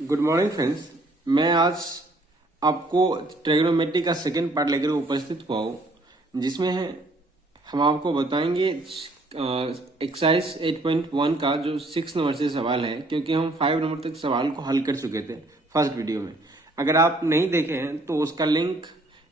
Good morning friends. मैं आज आपको ट्रिग्नोमेट्री का सेकेंड पार्ट लेकर उपस्थित हुआ हूँ, जिसमें हम आपको बताएंगे एक्सरसाइज 8.1 का जो 6 नंबर से सवाल है, क्योंकि हम 5 नंबर तक सवाल को हल कर चुके थे फर्स्ट वीडियो में। अगर आप नहीं देखे हैं तो उसका लिंक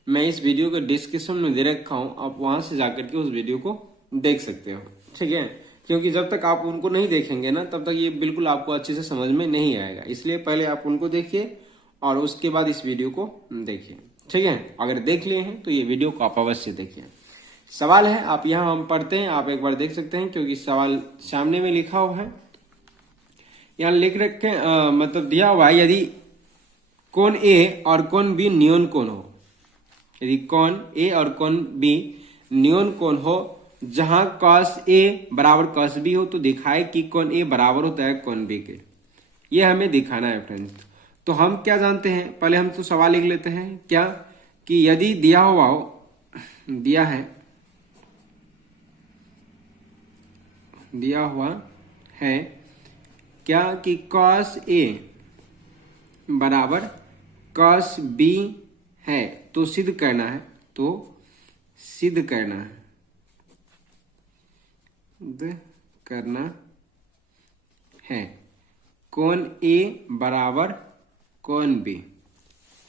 मैं इस वीडियो के डिस्क्रिप्शन में दे रखा हूँ, आप वहां से जाकर के उस वीडियो को देख सकते हो। ठीक है, क्योंकि जब तक आप उनको नहीं देखेंगे ना, तब तक ये बिल्कुल आपको अच्छे से समझ में नहीं आएगा। इसलिए पहले आप उनको देखिए और उसके बाद इस वीडियो को देखिए। ठीक है, अगर देख लिए हैं तो ये वीडियो को आप अवश्य देखिए। सवाल है, आप यहाँ हम पढ़ते हैं, आप एक बार देख सकते हैं, क्योंकि सवाल सामने में लिखा हुआ है। यहाँ लिख रखे मतलब दिया हुआ है, यदि कोण ए और कोण बी न्यून कोण हो, यदि कोण ए और कोण बी न्यून कोण हो जहां cos ए बराबर cos बी हो, तो दिखाए कि कोण ए बराबर होता है कोण बी के। ये हमें दिखाना है फ्रेंड्स। तो हम क्या जानते हैं, पहले हम तो सवाल लिख लेते हैं क्या, कि यदि दिया हुआ है क्या कि cos ए बराबर cos बी है, तो सिद्ध करना है, कोण ए बराबर कोण बी,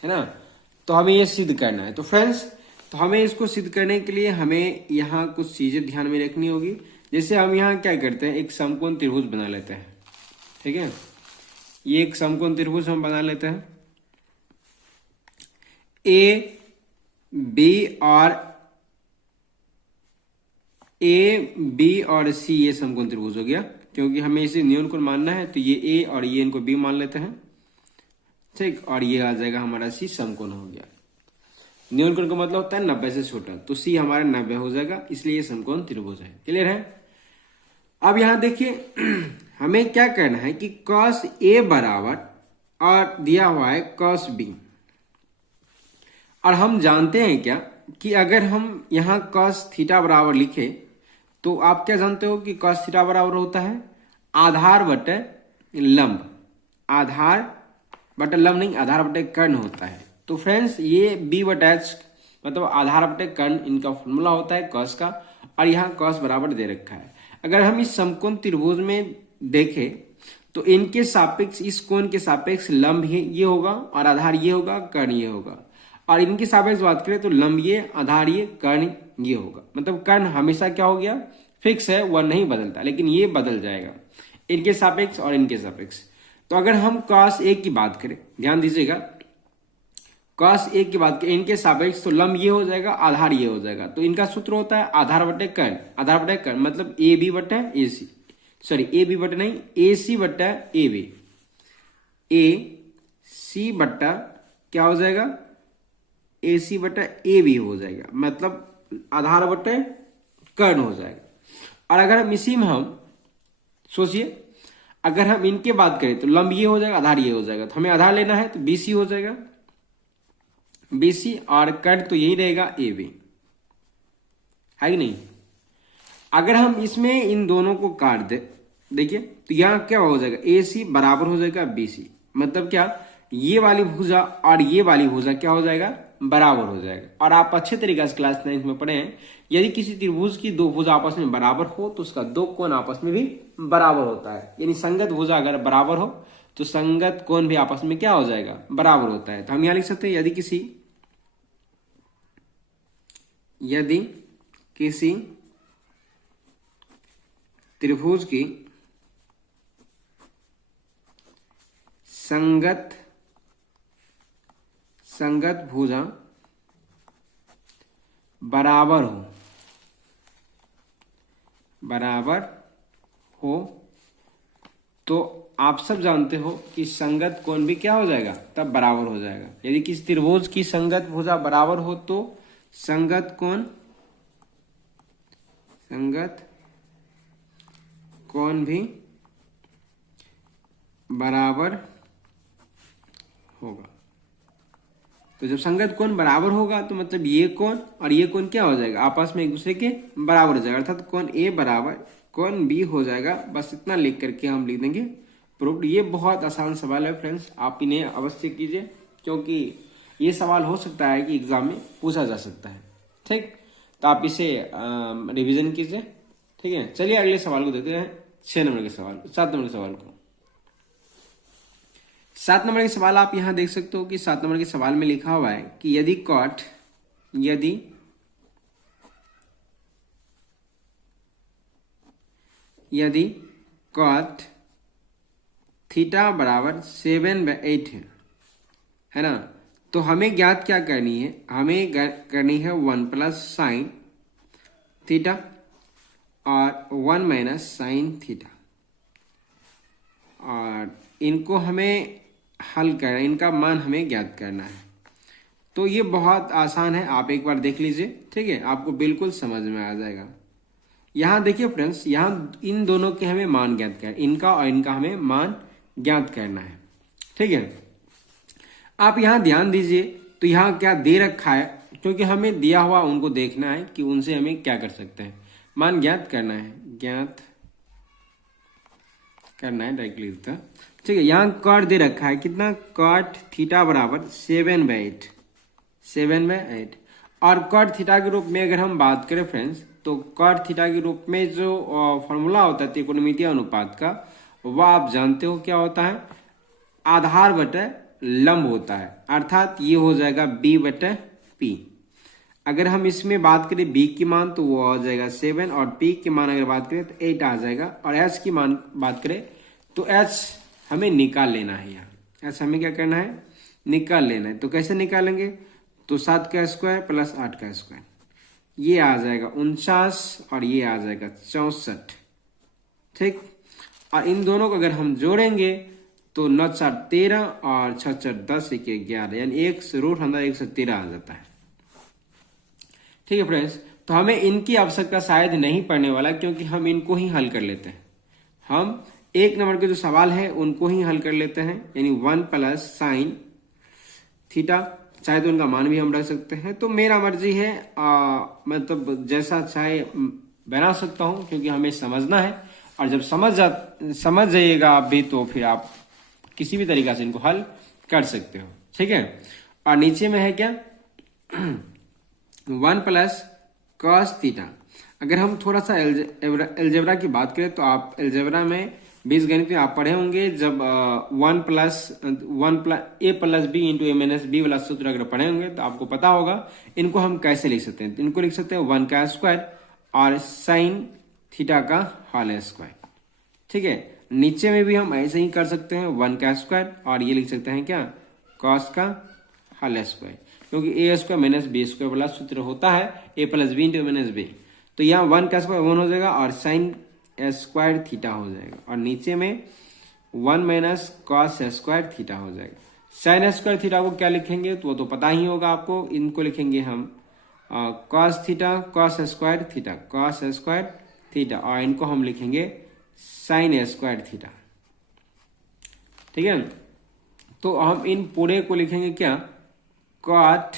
है ना। तो हमें ये सिद्ध करना है। तो फ्रेंड्स, तो हमें इसको सिद्ध करने के लिए हमें यहाँ कुछ चीजें ध्यान में रखनी होगी। जैसे हम यहाँ क्या करते हैं, एक समकोण त्रिभुज बना लेते हैं। ठीक है, ये एक समकोण त्रिभुज हम बना लेते हैं। ए बी और सी ये समकोण त्रिभुज हो गया, क्योंकि हमें इसे न्यून कोण मानना है। तो ये ए और ये इनको बी मान लेते हैं। ठीक, और ये आ जाएगा हमारा सी समकोण हो गया। न्यून कोण का मतलब होता है 90 से छोटा, तो सी हमारा 90 हो जाएगा, इसलिए ये समकोण त्रिभुज है। क्लियर है। अब यहां देखिए हमें क्या करना है कि cos ए बराबर और दिया हुआ है cos बी, और हम जानते हैं क्या कि अगर हम यहाँ cos थीटा बराबर लिखे तो आप क्या जानते हो कि cos थीटा बराबर होता है आधार बटे लंब। आधार बटे लंब नहीं, आधार बटे कर्ण होता है। तो फ्रेंड्स, ये b बटा h मतलब आधार बटे कर्ण, इनका फॉर्मूला होता है cos का, और यहाँ cos बराबर दे रखा है। अगर हम इस समकोण त्रिभुज में देखें तो इनके सापेक्ष, इस कोण के सापेक्ष लंब ये होगा और आधार ये होगा, कर्ण ये होगा। और इनके सापेक्ष बात करें तो लंब ये, आधार ये, कर्ण ये होगा। मतलब कर्ण हमेशा क्या हो गया, फिक्स है, वह नहीं बदलता, लेकिन ये बदल जाएगा इनके सापेक्ष और इनके सापेक्ष। तो अगर हम cos ए की बात करें, ध्यान दीजिएगा, cos ए की बात करें इनके सापेक्ष, तो लंब ये हो जाएगा, आधार ये हो जाएगा। तो इनका सूत्र होता है आधार बटे कर्ण। आधार बटे कर्ण मतलब ए बी बटे ए सी, सॉरी ए बी बटे नहीं, ए सी बटा ए बी, ए सी बट्टा क्या हो जाएगा, ए सी बटा ए बी हो जाएगा, मतलब आधार बटे कर्ण हो जाएगा। और अगर हम इसी में हम सोचिए, अगर हम इनके बात करें तो लंब ये हो जाएगा, आधार ये हो जाएगा। तो हमें आधार लेना है तो बीसी हो जाएगा, बीसी, और कर्ण तो यही रहेगा ए बी, है कि नहीं। अगर हम इसमें इन दोनों को काट दे, देखिए तो यहां क्या हो जाएगा, ए सी बराबर हो जाएगा बीसी, मतलब क्या, ये वाली भुजा और ये वाली भुजा क्या हो जाएगा, बराबर हो जाएगा। और आप अच्छे तरीके से क्लास 9 में पढ़े हैं, यदि किसी त्रिभुज की दो भुजा आपस में बराबर हो तो उसका दो कोण आपस में भी बराबर होता है। यानी संगत भुजा अगर बराबर हो तो संगत कोण भी आपस में क्या हो जाएगा, बराबर होता है। तो हम यहां लिख सकते हैं, यदि किसी त्रिभुज की संगत भुजा बराबर हो तो आप सब जानते हो कि संगत कोण भी क्या हो जाएगा, तब बराबर हो जाएगा। यदि किसी त्रिभुज की संगत भुजा बराबर हो तो संगत कोण भी बराबर होगा। तो जब संगत कोण बराबर होगा तो मतलब ये कोण और ये कोण क्या हो जाएगा, आपस में एक दूसरे के बराबर हो जाएगा, अर्थात कोण ए बराबर कोण बी हो जाएगा। बस इतना लिख करके हम लिख देंगे प्रूव्ड। ये बहुत आसान सवाल है फ्रेंड्स, आप इन्हें अवश्य कीजिए, क्योंकि ये सवाल हो सकता है कि एग्जाम में पूछा जा सकता है। ठीक, तो आप इसे रिवीजन कीजिए। ठीक है, चलिए अगले सवाल को देखते हैं, 6 नंबर के सवाल, 7 नंबर के सवाल को। 7 नंबर के सवाल आप यहां देख सकते हो कि 7 नंबर के सवाल में लिखा हुआ है कि यदि कॉट थीटा बराबर 7/8 है ना, तो हमें ज्ञात क्या करनी है, हमें करनी है 1 प्लस साइन थीटा और 1 माइनस साइन थीटा, और इनको हमें हल करना, इनका मान हमें ज्ञात करना है। तो ये बहुत आसान है, आप एक बार देख लीजिए। ठीक है, आपको बिल्कुल समझ में आ जाएगा। यहां देखिए फ्रेंड्स, यहां इन दोनों के हमें मान ज्ञात करना, इनका और इनका हमें मान ज्ञात करना है। ठीक है, आप यहां ध्यान दीजिए, तो यहां क्या दे रखा है, क्योंकि हमें दिया हुआ उनको देखना है कि उनसे हमें क्या कर सकते हैं, मान ज्ञात करना है, ज्ञात करना है डायरेक्टली लिखता। ठीक है, यहाँ कॉट दे रखा है कितना, कॉट थीटा बराबर 7/8 और कॉट थीटा के रूप में अगर हम बात करें फ्रेंड्स, तो कॉट थीटा के रूप में जो फॉर्मूला होता है त्रिकोणमितीय अनुपात का, वह आप जानते हो क्या होता है, आधार बटे लंब होता है, अर्थात ये हो जाएगा b/p। अगर हम इसमें बात करें b की मान तो वो आ जाएगा 7, और p की मान अगर बात करें तो 8 आ जाएगा, और h की मान बात करें तो h हमें निकाल लेना है। यहाँ h हमें क्या करना है, निकाल लेना है। तो कैसे निकालेंगे, तो 7 का स्क्वायर प्लस 8 का स्क्वायर, ये आ जाएगा 49 और ये आ जाएगा 64। ठीक, और इन दोनों को अगर हम जोड़ेंगे तो 9 4 13 और 6 4 10 1 11, यानी 1 से रूट अंदर 113 आ जाता है। ठीक है फ्रेंड्स, तो हमें इनकी आवश्यकता शायद नहीं पड़ने वाला, क्योंकि हम इनको ही हल कर लेते हैं। हम 1 नंबर के जो सवाल है उनको ही हल कर लेते हैं, यानी 1 प्लस साइन थीटा, चाहे तो उनका मान भी हम रख सकते हैं। तो मेरा मर्जी है, मतलब जैसा चाहे बना सकता हूं, क्योंकि हमें समझना है, और जब समझ जाइएगा आप भी, तो फिर आप किसी भी तरीका से इनको हल कर सकते हो। ठीक है, और नीचे में है क्या 1 प्लस कॉस थीटा। अगर हम थोड़ा सा एलजेब्रा की बात करें, तो आप एलजेब्रा में बीजगणित में आप पढ़े होंगे, जब a plus b into a minus b वाला सूत्र अगर पढ़े होंगे तो आपको पता होगा इनको हम कैसे लिख सकते हैं। इनको लिख सकते हैं 1 का स्क्वायर और साइन थीटा का होल स्क्वायर। ठीक है, नीचे में भी हम ऐसे ही कर सकते हैं, 1 का स्क्वायर और ये लिख सकते हैं क्या, कॉस का होल स्क्वायर, क्योंकि a square minus b square वाला सूत्र होता है a plus b into minus b. तो यहाँ 1 का स्क्वायर 1 हो जाएगा और साइन स्क्वायर थीटा हो जाएगा, और नीचे में 1 माइनस कॉस स्क्वायर थीटा हो जाएगा। साइन स्क्वायर थीटा को क्या लिखेंगे तो वो तो पता ही होगा आपको, इनको लिखेंगे हम cos theta cos square theta, cos square theta, और इनको हम लिखेंगे साइन स्क्वायर थीटा। ठीक है, तो हम इन पूरे को लिखेंगे क्या, cot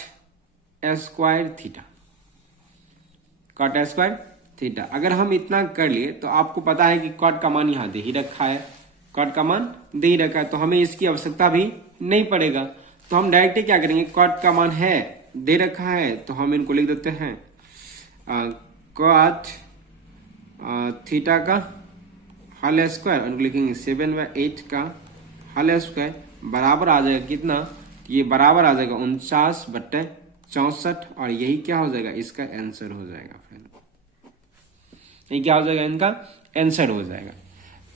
square theta, cot square theta. अगर हम इतना कर लिए तो आपको पता है कि कॉट का मान यहाँ दे ही रखा है, कॉट का मान दे ही रखा है, तो हमें इसकी आवश्यकता भी नहीं पड़ेगा। तो हम डायरेक्टली क्या करेंगे, कॉट का मान है दे रखा है, तो हम इनको लिख देते हैं कॉट थीटा का होल स्क्वायर, उनको लिखेंगे 7/8 का होल स्क्वायर, बराबर आ जाएगा कितना, ये बराबर आ जाएगा 49/64, और यही क्या हो जाएगा, इसका आंसर हो जाएगा फ्रेंड, ये क्या हो जाएगा, इनका आंसर हो जाएगा।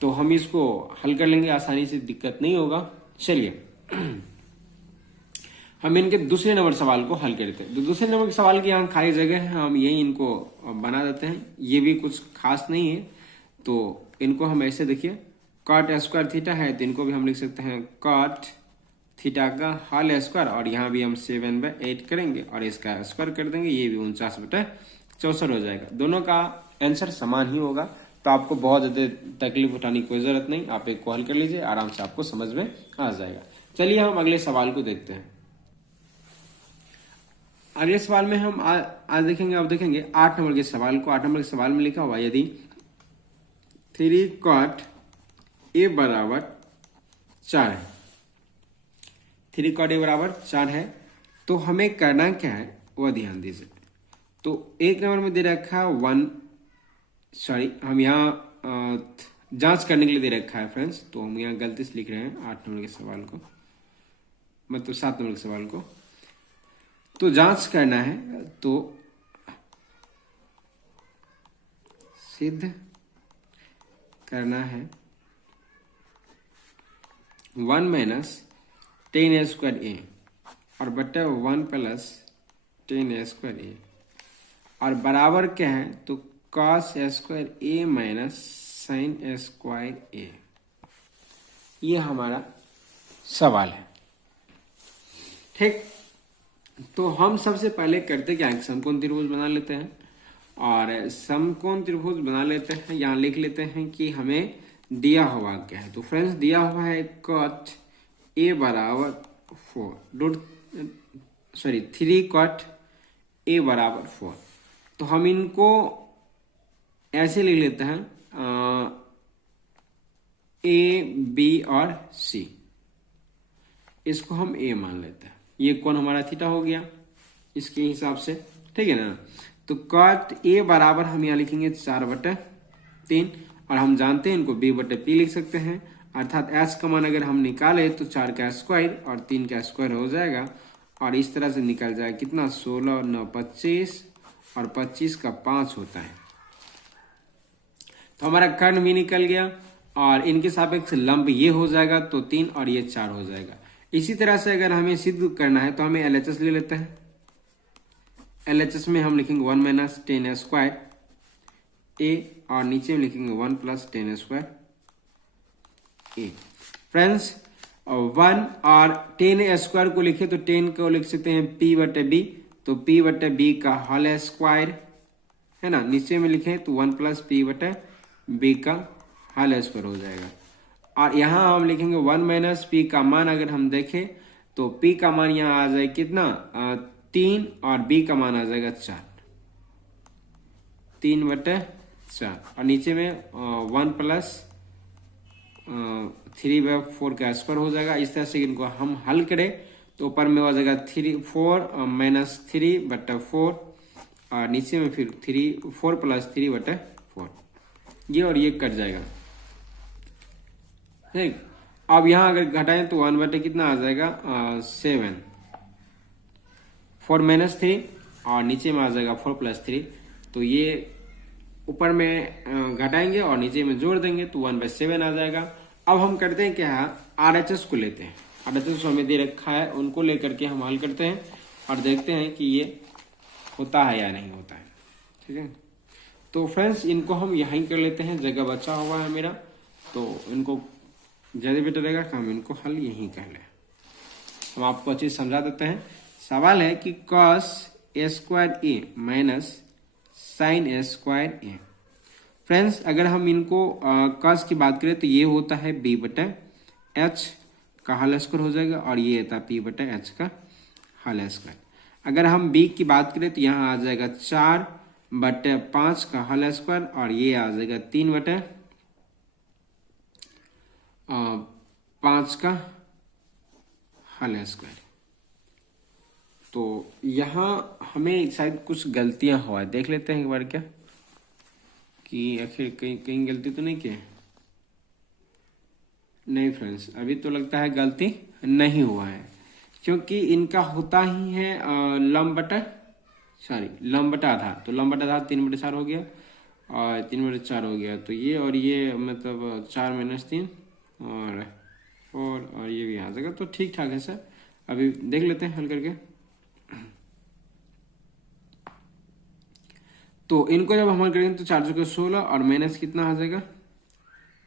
तो हम इसको हल कर लेंगे आसानी से, दिक्कत नहीं होगा। चलिए हम इनके दूसरे नंबर सवाल को हल करते हैं। तो दूसरे नंबर के सवाल की यहाँ खाली जगह है, हम यही इनको बना देते हैं, ये भी कुछ खास नहीं है। तो इनको हम ऐसे देखिए, कॉट स्क्वायर थीटा है तो इनको भी हम लिख सकते हैं कॉट थीटा का होल स्क्वायर, और यहाँ भी हम 7/8 करेंगे और इसका स्क्वायर कर देंगे, ये भी 49/64 हो जाएगा। दोनों का आंसर समान ही होगा, तो आपको बहुत ज्यादा तकलीफ उठाने की कोई जरूरत नहीं, आप एक को हल कर लीजिए, आराम से आपको समझ में आ जाएगा। चलिए हम अगले सवाल को देखते हैं। अगले सवाल में हम आज देखेंगे, अब देखेंगे 8 नंबर के सवाल को। 8 नंबर के सवाल में लिखा हुआ, यदि 3 कॉट ए बराबर 4 है, 3 कॉट ए बराबर 4 है। तो हमें करना क्या है वह ध्यान दीजिए। तो एक नंबर में दे रखा है 1, सॉरी हम यहाँ जांच करने के लिए दे रखा है फ्रेंड्स, तो हम यहाँ गलती से लिख रहे हैं 8 नंबर के सवाल को, मतलब 7 नंबर के सवाल को। तो जांच करना है तो सिद्ध करना है 1 माइनस 10 स्क्वायर ए और बटा 1 प्लस 10 स्क्वायर ए और बराबर क्या है तो cos स्क्वायर ए माइनस साइन स्क्वायर ए। ये हमारा सवाल है, ठीक। तो हम सबसे पहले करते क्या है, समकोण त्रिभुज बना लेते हैं और समकोण त्रिभुज बना लेते हैं। यहाँ लिख लेते हैं कि हमें दिया हुआ क्या है। तो फ्रेंड्स दिया हुआ है cot ए बराबर 3 cot ए बराबर 4। तो हम इनको ऐसे लिख लेते हैं ए बी और सी, इसको हम ए मान लेते हैं। ये कोण हमारा थीटा हो गया इसके हिसाब से, ठीक है ना। तो cot ए बराबर हम यहाँ लिखेंगे 4/3 और हम जानते हैं इनको b/p लिख सकते हैं, अर्थात h का मान अगर हम निकाले तो 4 का स्क्वायर और 3 का स्क्वायर हो जाएगा और इस तरह से निकल जाएगा कितना 16 और 9 25 और 25 का 5 होता है। तो हमारा कर्ण भी निकल गया और इनके सापेक्ष लंब ये हो जाएगा तो 3 और ये 4 हो जाएगा। इसी तरह से अगर हमें सिद्ध करना है तो हमें LHS ले लेते हैं। LHS में हम लिखेंगे 1 माइनस 10 स्क्वायर ए और नीचे में लिखेंगे 1 प्लस 10 स्क्वायर ए। फ्रेंड्स 1 और 10 स्क्वायर को लिखे तो 10 को लिख सकते हैं p/b, तो p/b का होल स्क्वायर है ना। नीचे में लिखे तो 1 प्लस p/b का होल स्क्वायर हो जाएगा और यहाँ हम लिखेंगे 1 माइनस p का मान अगर हम देखें तो p का मान यहाँ आ जाए कितना 3 और b का मान आ जाएगा 4, 3/4 और नीचे में 1 प्लस 3/4 का स्क्वायर हो जाएगा। इस तरह से इनको हम हल करें तो ऊपर में हो जाएगा 4 माइनस 3/4 और नीचे में फिर 4 प्लस 3/4, ये और ये कट जाएगा, ठीक। अब यहाँ अगर घटाएं तो 1/, कितना आ जाएगा 7, 4 माइनस 3 और नीचे में आ जाएगा 4 प्लस 3। तो ये ऊपर में घटाएंगे और नीचे में जोड़ देंगे तो 1/7 आ जाएगा। अब हम करते हैं क्या है RHS को लेते हैं, RHS हमें दे रखा है उनको लेकर के हम हल करते हैं और देखते हैं कि ये होता है या नहीं होता है, ठीक है। तो फ्रेंड्स इनको हम यहीं कर लेते हैं, जगह बचा हुआ है मेरा, तो इनको ज्यादा बेटर रहेगा कि हम इनको हल यहीं कर लें। हम आपको अच्छी समझा देते हैं। सवाल है कि cos स्क्वायर ए माइनस साइन स्क्वायर ए। फ्रेंड्स अगर हम इनको cos की बात करें तो ये होता है b/h का होल स्क्वायर हो जाएगा और ये होता है p/h का होल स्क्वायर। अगर हम b की बात करें तो यहाँ आ जाएगा 4/5 का होल स्क्वायर और ये आ जाएगा 3/5 का होल स्क्वायर। तो यहाँ हमें शायद कुछ गलतियां हुआ है, देख लेते हैं एक बार क्या कि आखिर कहीं गलती तो नहीं की है। नहीं फ्रेंड्स अभी तो लगता है गलती नहीं हुआ है, क्योंकि इनका होता ही है लंब बटा आधा। तो लंब बटा आधा 3/4 हो गया और 3/4 हो गया, तो ये और ये मतलब 4 माइनस 3 और 4 और ये भी आ जाएगा। तो ठीक ठाक है सर, अभी देख लेते हैं हल करके। तो इनको जब हम हल करेंगे तो 4 चौके 16 और माइनस कितना आ जाएगा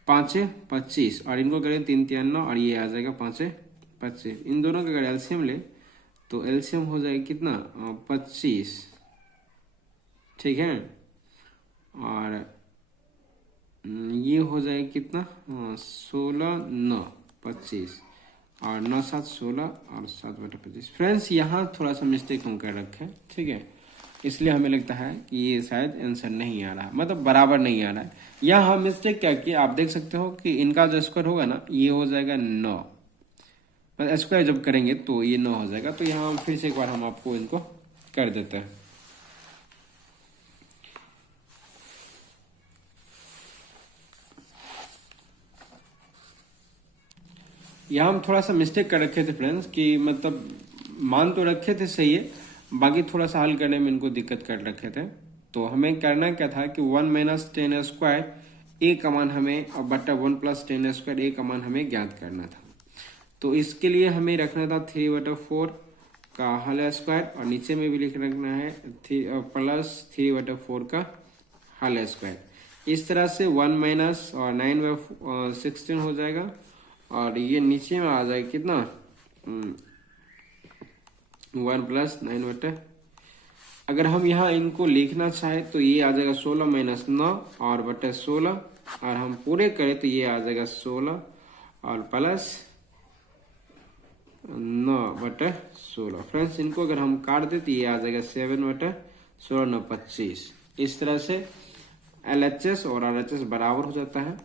5 25 और इनको करेंगे 3 3 9 और ये आ जाएगा 5 25। इन दोनों का अगर एलसीएम ले तो एलसीएम हो जाएगा कितना 25, ठीक है। और ये हो जाएगा कितना 16 9 25 और 9 7 16 और 7/25। फ्रेंड्स यहाँ थोड़ा सा मिस्टेक हम कर रखे हैं, ठीक है। इसलिए हमें लगता है कि ये शायद आंसर नहीं आ रहा, मतलब बराबर नहीं आ रहा है। यहाँ हम मिस्टेक क्या किए, आप देख सकते हो कि इनका जो स्क्वायर होगा ना ये हो जाएगा 9, स्क्वायर जब करेंगे तो ये 9 हो जाएगा। तो यहाँ फिर से एक बार हम आपको इनको कर देते हैं। यहाँ हम थोड़ा सा मिस्टेक कर रखे थे फ्रेंड्स, कि मतलब मान तो रखे थे सही है, बाकी थोड़ा सा हल करने में इनको दिक्कत कर रखे थे। तो हमें करना क्या था कि 1 माइनस 10 स्क्वायर ए का मान हमें और बटा 1 प्लस 10 स्क्वायर ए का मान हमें ज्ञात करना था। तो इसके लिए हमें रखना था 3/4 का होल स्क्वायर, और नीचे में भी लिख रखना है प्लस 3/4 का होल स्क्वायर। इस तरह से 1 माइनस और 9/16 हो जाएगा, और ये नीचे में आ जाएगा कितना 1 प्लस 9/, अगर हम यहाँ इनको लिखना चाहे तो ये आ जाएगा 16 माइनस 9 और बटे 16, और हम पूरे करें तो ये आ जाएगा 16 और प्लस 9/16। फ्रेंड्स इनको अगर हम काट दे तो ये आ जाएगा 7/16 9 25। इस तरह से LHS और RHS बराबर हो जाता है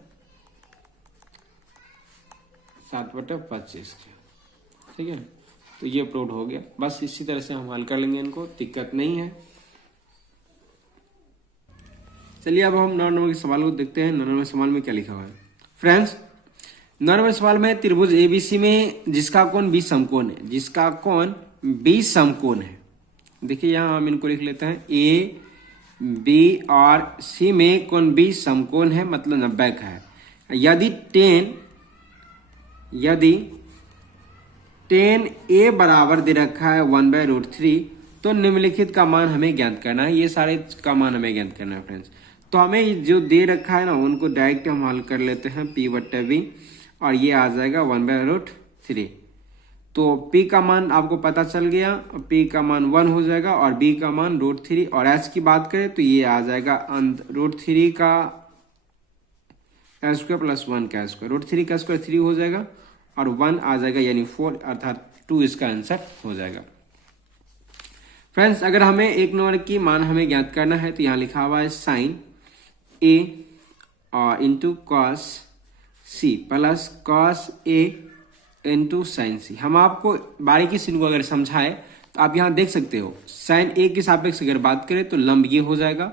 7/25 के। ठीक है, तो ये प्रूव हो गया। बस इसी तरह से हम हल कर लेंगे, इनको दिक्कत नहीं है। चलिए अब हम 9 नंबर के सवाल को देखते हैं। 9 नंबर सवाल में क्या लिखा हुआ है फ्रेंड्स। 9 नंबर सवाल में त्रिभुज ABC में जिसका कोण 20 समकोण है, जिसका कोण 20 समकोण है। देखिए यहाँ हम इनको लिख लेते हैं A B और C में कोण 20 समकोण है, मतलब 90 का है। यदि 10A बराबर दे रखा है 1/√3, तो निम्नलिखित का मान हमें ज्ञात करना है। ये सारे का मान हमें ज्ञात करना है फ्रेंड्स। तो हमें जो दे रखा है ना उनको डायरेक्ट हम हल कर लेते हैं P/B, और ये आ जाएगा 1/√3। तो P का मान आपको पता चल गया, P का मान 1 हो जाएगा और B का मान √3, और H की बात करें तो ये आ जाएगा √3 का स्क्वायर प्लस 1 का स्क्वायर। √3 का स्क्वायर 3 हो जाएगा और 1 आ जाएगा यानी 4, अर्थात 2 इसका आंसर हो जाएगा। फ्रेंड्स अगर हमें एक नंबर की मान हमें ज्ञात करना है तो यहाँ लिखा हुआ है साइन A और into cos C plus cos A into sine C। हम आपको बारीकी से इनको अगर समझाए तो आप यहाँ देख सकते हो, साइन A के सापेक्ष अगर बात करें तो लंब ये हो जाएगा,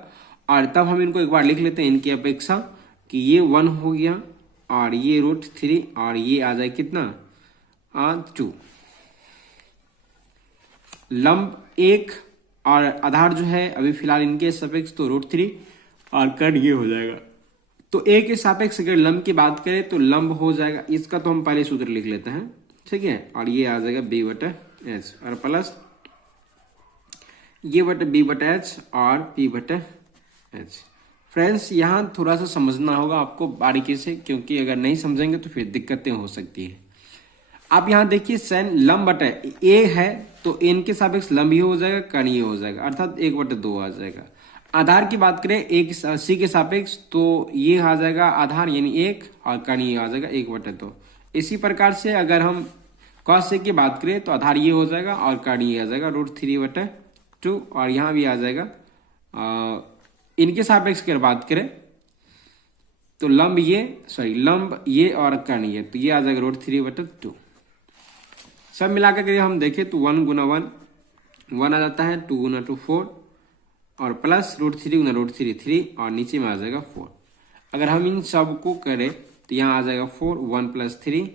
और तब हम इनको एक बार लिख लेते हैं इनकी अपेक्षा कि ये 1 हो गया और ये √3, और ये आ जाए कितना 2। लंब 1 और आधार जो है अभी फिलहाल इनके सापेक्ष तो √3 और कट ये हो जाएगा। तो A के सापेक्ष अगर लंब की बात करें तो लंब हो जाएगा, इसका तो हम पहले सूत्र लिख लेते हैं, ठीक है, और ये आ जाएगा B/H और प्लस ये बटे B/H और P/H। फ्रेंड्स यहाँ थोड़ा सा समझना होगा आपको बारीकी से, क्योंकि अगर नहीं समझेंगे तो फिर दिक्कतें हो सकती है। आप यहाँ देखिए साइन लंब बटे A है तो इनके सापेक्ष लंब ही हो जाएगा, कर्ण ये हो जाएगा, अर्थात 1/2 आ जाएगा। आधार की बात करें C के सापेक्ष तो ये आ जाएगा आधार यानी 1 और कर्ण ये आ जाएगा 1/2। इसी प्रकार से अगर हम cos A की बात करें तो आधार ये हो जाएगा और कर्ण ये आ जाएगा √3/2, और यहाँ भी आ जाएगा इनके सापेक्ष की बात करें तो लंब ये और कर्ण ये, तो ये आ जाएगा √3/2। सब मिलाकर के हम देखें तो 1 गुना 1 आ जाता है, 2 गुना 2 4, और प्लस √3 गुना √3 3, और नीचे में आ जाएगा 4। अगर हम इन सब को करें तो यहाँ आ जाएगा 4 1 प्लस 3,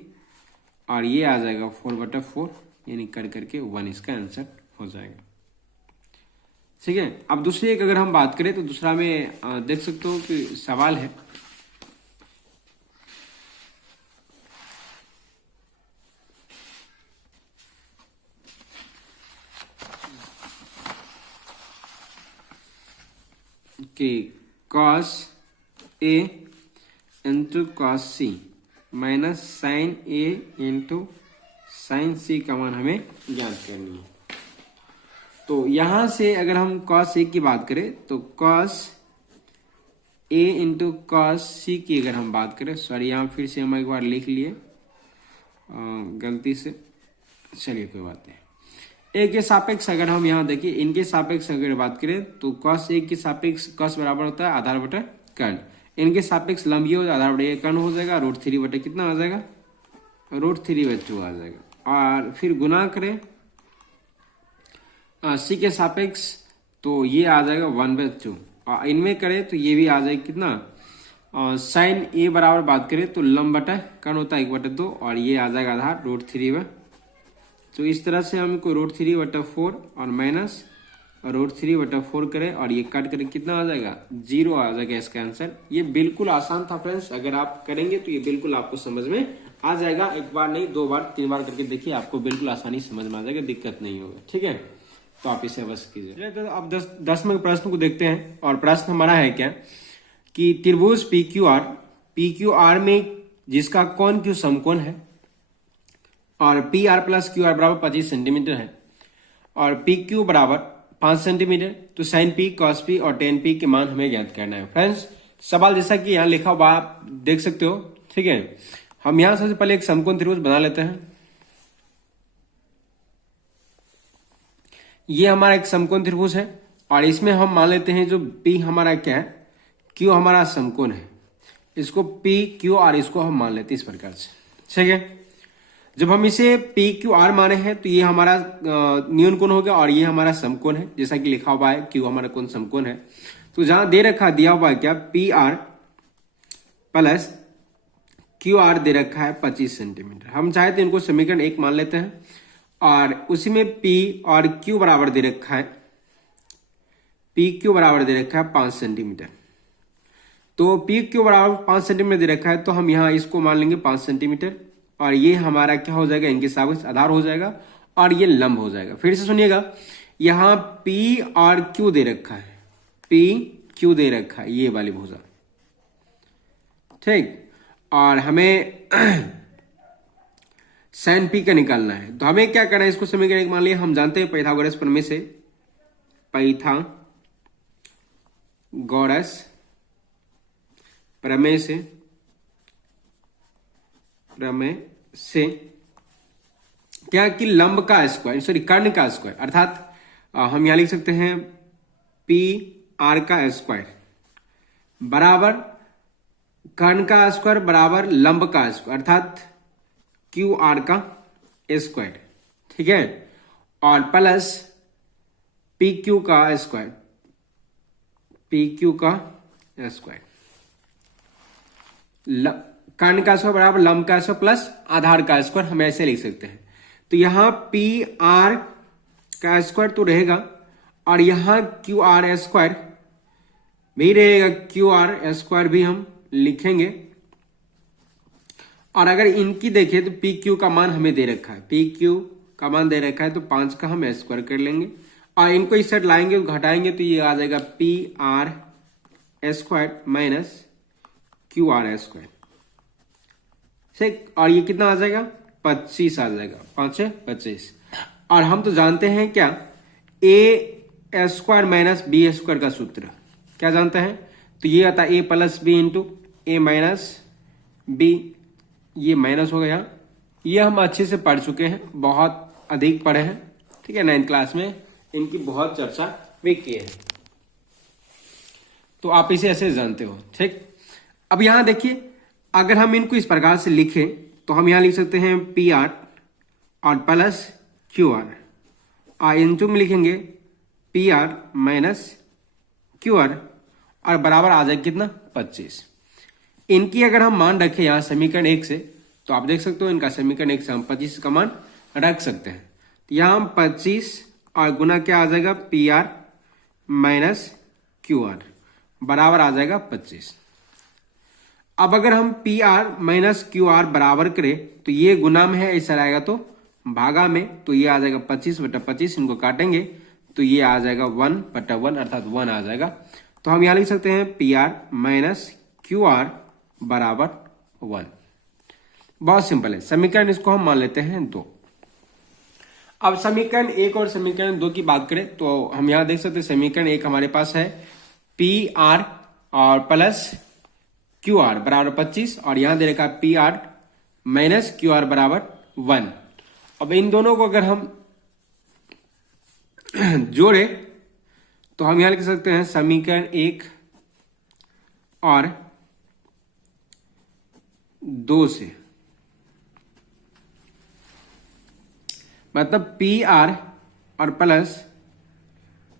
और ये आ जाएगा 4/4, यानी कर करके 1 इसका आंसर हो जाएगा। ठीक है, अब दूसरी एक अगर हम बात करें तो दूसरा में देख सकते हो कि सवाल है कि cos A into cos C minus sine A into sine C का मान हमें ज्ञात करनी है। तो यहां से अगर हम cos A की बात करें तो cos A into cos C की अगर हम बात करें, सॉरी यहाँ फिर से हम एक बार लिख लिए गलती से, चलिए कोई बात नहीं। ए के सापेक्ष अगर हम यहाँ देखिए, इनके सापेक्ष अगर बात करें तो cos ए के सापेक्ष cos बराबर होता है आधार बटा कर्ण। इनके सापेक्ष लंब ये हो आधार बटा ये कर्ण हो जाएगा, √3 बटे कितना आ जाएगा, √3/2 आ जाएगा। और फिर गुना करें सी के सापेक्ष तो ये आ जाएगा 1/2, और इनमें करें तो ये भी आ जाएगा कितना, साइन ए बराबर बात करें तो लंब बटा कर्ण होता है 1/2, और ये आ जाएगा आधार √3। तो इस तरह से हमको √3/4 और माइनस √3/4 करें और ये काट करें कितना आ जाएगा, 0 आ जाएगा इसका आंसर। ये बिल्कुल आसान था फ्रेंड्स, अगर आप करेंगे तो ये बिल्कुल आपको समझ में आ जाएगा। एक बार नहीं 2 बार 3 बार करके देखिए, आपको बिल्कुल आसानी समझ में आ जाएगा, दिक्कत नहीं होगा। ठीक है, तो आप इसे अवश्य कीजिए। तो अब 10वें प्रश्न को देखते हैं, और प्रश्न हमारा है क्या कि त्रिभुज PQR में जिसका कोण Q समकोण है और PR प्लस QR बराबर 25 सेंटीमीटर है और PQ बराबर 5 सेंटीमीटर, तो साइन P, cos P और tan P के मान हमें ज्ञात करना है। फ्रेंड्स सवाल जैसा कि यहाँ लिखा हुआ आप देख सकते हो। ठीक है, हम यहाँ सबसे पहले एक समकोण त्रिभुज बना लेते हैं। ये हमारा एक समकोण त्रिभुज है और इसमें हम मान लेते हैं जो P हमारा क्या है, Q हमारा समकोण है, इसको PQ और इसको हम मान लेते हैं इस प्रकार से। ठीक है, जब हम इसे PQR माने हैं तो ये हमारा न्यून कोण हो गया और ये हमारा समकोण है, जैसा कि लिखा हुआ है Q हमारा कोण समकोण है। तो जहां दे रखा दिया हुआ है क्या, PR प्लस QR दे रखा है 25 सेंटीमीटर। हम चाहे तो इनको समीकरण 1 मान लेते हैं और उसी में P और Q बराबर दे रखा है, PQ बराबर दे रखा है 5 सेंटीमीटर। तो PQ बराबर 5 सेंटीमीटर दे रखा है, तो हम यहाँ इसको मान लेंगे 5 सेंटीमीटर और ये हमारा क्या हो जाएगा, इनके सापेक्ष आधार हो जाएगा और ये लंब हो जाएगा। फिर से सुनिएगा, यहाँ P और Q दे रखा है, PQ दे रखा है ये वाली भुजा। ठीक, और हमें साइन P का निकालना है, तो हमें क्या करना है, इसको समीकरण 1 मान लिया। हम जानते हैं पाइथागोरस प्रमेय से, पाइथागोरस प्रमेय से क्या कि लंब का स्क्वायर, सॉरी कर्ण का स्क्वायर, अर्थात हम यहां लिख सकते हैं PR का स्क्वायर बराबर कर्ण का स्क्वायर बराबर लंब का स्क्वायर, अर्थात QR का स्क्वायर। ठीक है, और प्लस PQ का स्क्वायर, PQ का स्क्वायर, कर्ण का स्क्वायर बराबर लंब का स्क्वायर प्लस आधार का स्क्वायर, हम ऐसे लिख सकते हैं। तो यहां PR का स्क्वायर तो रहेगा और यहां QR स्क्वायर भी रहेगा, QR स्क्वायर भी हम लिखेंगे। और अगर इनकी देखें तो PQ का मान हमें दे रखा है, PQ का मान दे रखा है, तो 5 का हम स्क्वायर कर लेंगे और इनको इस साइड लाएंगे घटाएंगे तो ये आ जाएगा PR square minus QR square. ठीक, और ये कितना आ जाएगा, 25 आ जाएगा, 5 है 25। और हम तो जानते हैं क्या, A square minus B square का सूत्र क्या जानते हैं, तो ये आता है A plus B into A minus B, ये माइनस हो गया। ये हम अच्छे से पढ़ चुके हैं, बहुत अधिक पढ़े हैं। ठीक है, 9th क्लास में इनकी बहुत चर्चा भी की है, तो आप इसे ऐसे जानते हो। ठीक, अब यहां देखिए, अगर हम इनको इस प्रकार से लिखें तो हम यहां लिख सकते हैं PR और प्लस QR और इंटू में लिखेंगे PR माइनस QR और बराबर आ जाएगा कितना, 25। इनकी अगर हम मान रखें यहां समीकरण 1 से, तो आप देख सकते हो इनका समीकरण 1 से हम 25 का मान रख सकते हैं। तो यहां हम 25 और गुना क्या आ जाएगा, PR माइनस QR बराबर आ जाएगा 25। अब अगर हम PR माइनस QR बराबर करें तो ये गुना में है, ऐसा आएगा तो भागा में, तो ये आ जाएगा 25/25, इनको काटेंगे तो ये आ जाएगा 1/1 अर्थात 1 आ जाएगा। तो हम यहां लिख सकते हैं PR माइनस QR बराबर 1। बहुत सिंपल है, समीकरण इसको हम मान लेते हैं 2। अब समीकरण 1 और समीकरण 2 की बात करें तो हम यहां देख सकते हैं समीकरण 1 हमारे पास है PR और प्लस QR बराबर 25 और यहां दे रखा PR माइनस QR बराबर 1। अब इन दोनों को अगर हम जोड़े तो हम यहां लिख सकते हैं समीकरण 1 और 2 से, मतलब पी आर और प्लस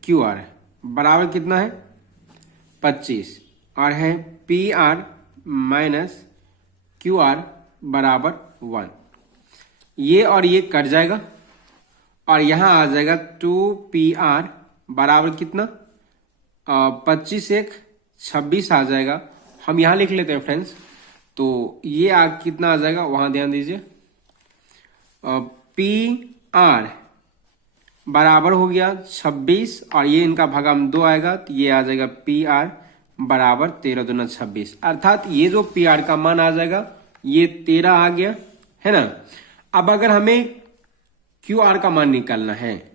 क्यू आर बराबर कितना है 25 और है P R minus Q R बराबर 1। ये और ये कट जाएगा और यहां आ जाएगा 2PR बराबर कितना 25 एक 26 आ जाएगा। हम यहां लिख लेते हैं फ्रेंड्स, तो ये कितना आ जाएगा वहां ध्यान दीजिए। PR बराबर हो गया 26 और ये इनका भागाम 2 आएगा, तो ये आ जाएगा PR बराबर 13 दूना 26, अर्थात ये जो PR का मान आ जाएगा ये 13 आ गया है ना। अब अगर हमें QR का मान निकालना है,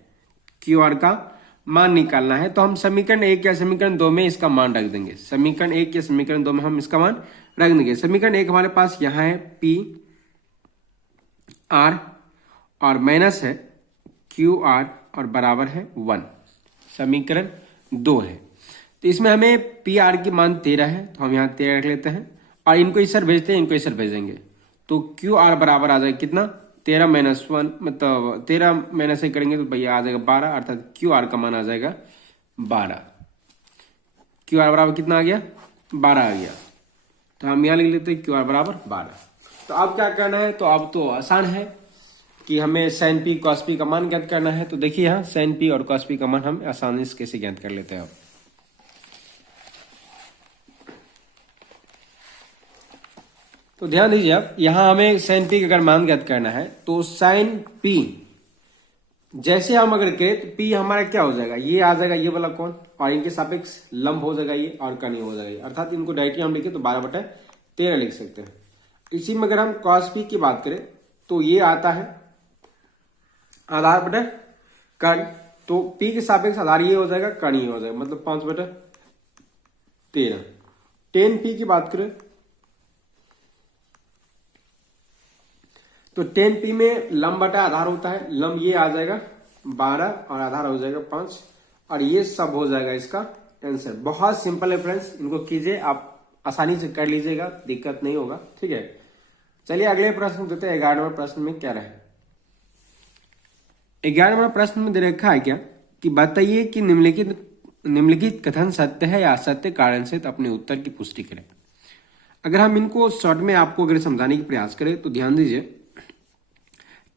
QR का मान निकालना है तो हम समीकरण 1 या समीकरण 2 में इसका मान रख देंगे। समीकरण 1 या समीकरण 2 में हम इसका मान रख देंगे। समीकरण 1 हमारे पास यहां है PR और माइनस है QR और बराबर है 1। समीकरण 2 है, तो इसमें हमें PR की मान 13 है, तो हम यहाँ 13 रख लेते हैं और इनको इस सर भेजते हैं, इनको इस सर भेजेंगे, तो QR बराबर आ जाएगा कितना 13 माइनस 1, मतलब 13 माइनस 1 करेंगे तो भैया आ जाएगा 12, अर्थात QR का मान आ जाएगा 12। QR बराबर कितना आ गया 12 आ गया, तो हम यहाँ लिख लेते हैं QR बराबर 12। तो अब क्या करना है, तो अब तो आसान है कि हमें sin p cos p का मान ज्ञात करना है। तो देखिए यहाँ sin p और cos p का मान हम आसानी से कैसे ज्ञात कर लेते हैं। तो ध्यान दीजिए, अब यहां हमें sin p का अगर मान ज्ञात करना है तो sin p जैसे हम अगर करें तो p हमारा क्या हो जाएगा, ये आ जाएगा ये वाला कोण और इनके सापेक्ष लंब हो जाएगा ये और कर्ण हो जाएगा, अर्थात इनको डायरेक्टली हम लिखे तो 12/13 लिख सकते हैं। इसी में अगर हम cos p की बात करें तो ये आता है आधार बटे कर्ण, तो p के सापेक्ष आधार ये हो जाएगा कर्ण ये हो जाएगा, मतलब 5/13। tan p की बात करें तो tan p में लंब बटा आधार होता है, लंब ये आ जाएगा 12 और आधार हो जाएगा 5 और ये सब हो जाएगा इसका आंसर। बहुत सिंपल है फ्रेंड्स, इनको कीजिए, आप आसानी से कर लीजिएगा, दिक्कत नहीं होगा, ठीक है। चलिए अगले प्रश्न देते हैं। 11 नंबर प्रश्न में क्या रहे। 11 नंबर प्रश्न में दे रखा है क्या कि बताइए कि निम्नलिखित कथन सत्य है या असत्य, कारण से अपने उत्तर की पुष्टि करें। अगर हम इनको शॉर्ट में आपको अगर समझाने की प्रयास करें तो ध्यान दीजिए,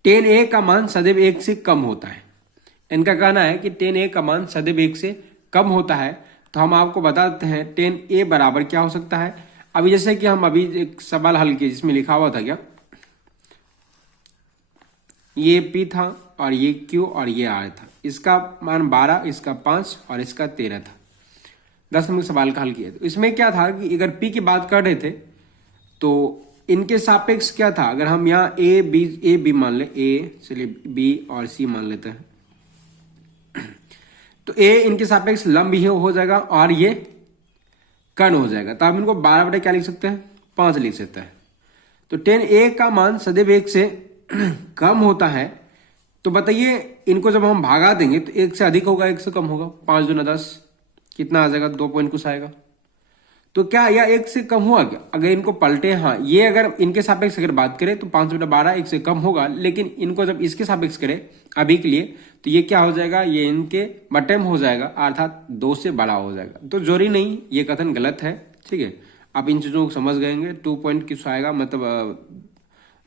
tan a का मान सदैव 1 से कम होता है। इनका कहना है कि tan a का मान सदैव 1 से कम होता है, तो हम आपको बता देते हैं tan a बराबर क्या हो सकता है। अभी जैसे कि हम अभी एक सवाल हल किए जिसमें लिखा हुआ था क्या, ये P था और ये Q और ये R था, इसका मान 12, इसका 5 और इसका 13 था। 10 नंबर सवाल का हल किया, तो इसमें क्या था कि अगर P की बात कर रहे थे तो इनके सापेक्ष क्या था, अगर हम यहाँ ए बी मान ले, ए चलिए B और C मान लेते हैं, तो A इनके सापेक्ष लंब ही हो जाएगा और ये कर्ण हो जाएगा, तो आप इनको 12 बटे क्या लिख सकते हैं 5 लिख सकते हैं। तो tan a का मान सदैव 1 से कम होता है, तो बताइए इनको जब हम भागा देंगे तो 1 से अधिक होगा 1 से कम होगा, 5 दूना 10 कितना आ जाएगा 2 पॉइंट कुछ आएगा। तो क्या यह 1 से कम हुआ क्या, अगर इनको पलटे, हाँ ये अगर इनके सापेक्ष अगर बात करें तो 5/12 1 से कम होगा, लेकिन इनको जब इसके सापेक्ष करें अभी के लिए तो ये क्या हो जाएगा, ये इनके बटे में हो जाएगा, अर्थात 2 से बड़ा हो जाएगा। तो जरूरी नहीं, ये कथन गलत है, ठीक है। आप इन चीजों को समझ गएंगे। 2 पॉइंट किस आएगा, मतलब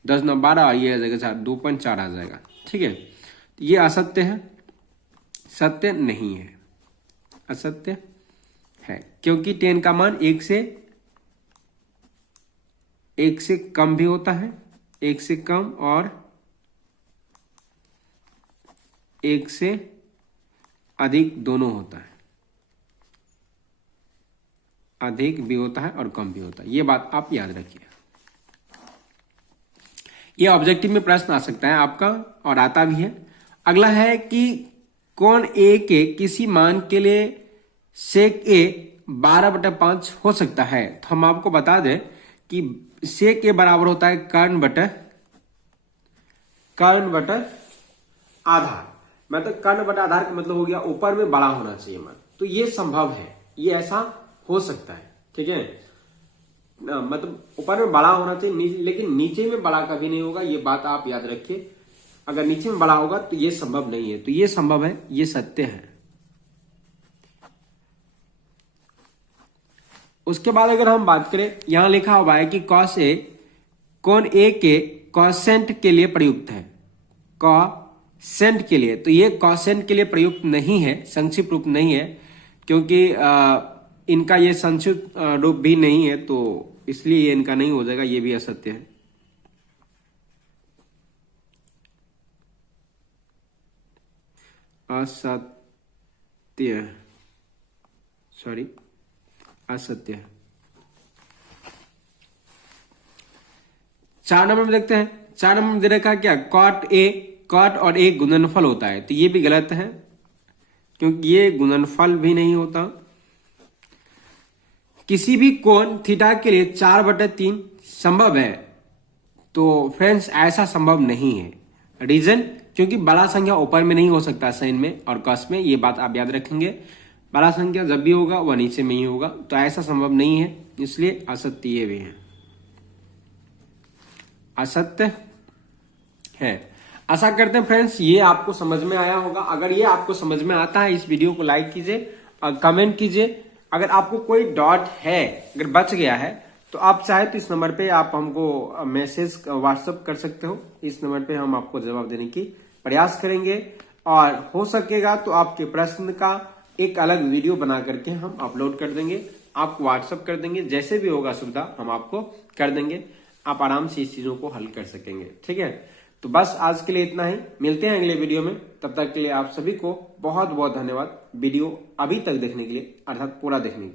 10 न 12 और ये आ जाएगा 2.4 आ जाएगा, ठीक है। तो ये असत्य है, सत्य नहीं है, असत्य है, क्योंकि tan का मान 1 से कम भी होता है, 1 से कम और 1 से अधिक दोनों होता है, अधिक भी होता है और कम भी होता है, ये बात आप याद रखिए। ये ऑब्जेक्टिव में प्रश्न आ सकता है आपका और आता भी है। अगला है कि कोण A के किसी मान के लिए sec A 12/5 हो सकता है, तो हम आपको बता दें कि sec A बराबर होता है कर्ण बटे आधार। मतलब कर्ण बटा आधार का मतलब हो गया ऊपर में बड़ा होना चाहिए मान, तो ये संभव है, ये ऐसा हो सकता है, ठीक है। मतलब ऊपर में बड़ा होना चाहिए, लेकिन नीचे में बड़ा कभी नहीं होगा, ये बात आप याद रखिए। अगर नीचे में बड़ा होगा तो ये संभव नहीं है, तो ये संभव है, ये सत्य है। उसके बाद अगर हम बात करें, यहां लिखा हुआ है कि कॉस ए कोण ए के कॉसेंट के लिए प्रयुक्त है, कॉसेंट के लिए, तो ये कॉसेंट के लिए प्रयुक्त नहीं है, संक्षिप्त रूप नहीं है, क्योंकि इनका ये संक्षिप्त रूप भी नहीं है, तो इसलिए ये इनका नहीं हो जाएगा, ये भी असत्य है। असत्य, सॉरी, असत्य है। 4 नंबर में देखते हैं, 4 नंबर में दे रखा है क्या, कॉट और ए गुणनफल होता है, तो ये भी गलत है, क्योंकि ये गुणनफल भी नहीं होता। किसी भी कोण थीटा के लिए 4/3 संभव है, तो फ्रेंड्स ऐसा संभव नहीं है। रीजन, क्योंकि बड़ा संख्या ऊपर में नहीं हो सकता साइन में और कॉस में, ये बात आप याद रखेंगे। बड़ा संख्या जब भी होगा वह नीचे में ही होगा, तो ऐसा संभव नहीं है, इसलिए असत्य ये भी है, असत्य है। आशा करते हैं फ्रेंड्स ये आपको समझ में आया होगा। अगर ये आपको समझ में आता है, इस वीडियो को लाइक कीजिए और कमेंट कीजिए। अगर आपको कोई डॉट है, अगर बच गया है, तो आप चाहे तो इस नंबर पे आप हमको मैसेज व्हाट्सएप कर सकते हो, इस नंबर पे हम आपको जवाब देने की प्रयास करेंगे, और हो सकेगा तो आपके प्रश्न का एक अलग वीडियो बना करके हम अपलोड कर देंगे, आपको व्हाट्सएप कर देंगे, जैसे भी होगा सुविधा हम आपको कर देंगे, आप आराम से इस चीजों को हल कर सकेंगे, ठीक है। तो बस आज के लिए इतना ही, मिलते हैं अगले वीडियो में, तब तक के लिए आप सभी को बहुत बहुत धन्यवाद वीडियो अभी तक देखने के लिए, अर्थात पूरा देखने के लिए।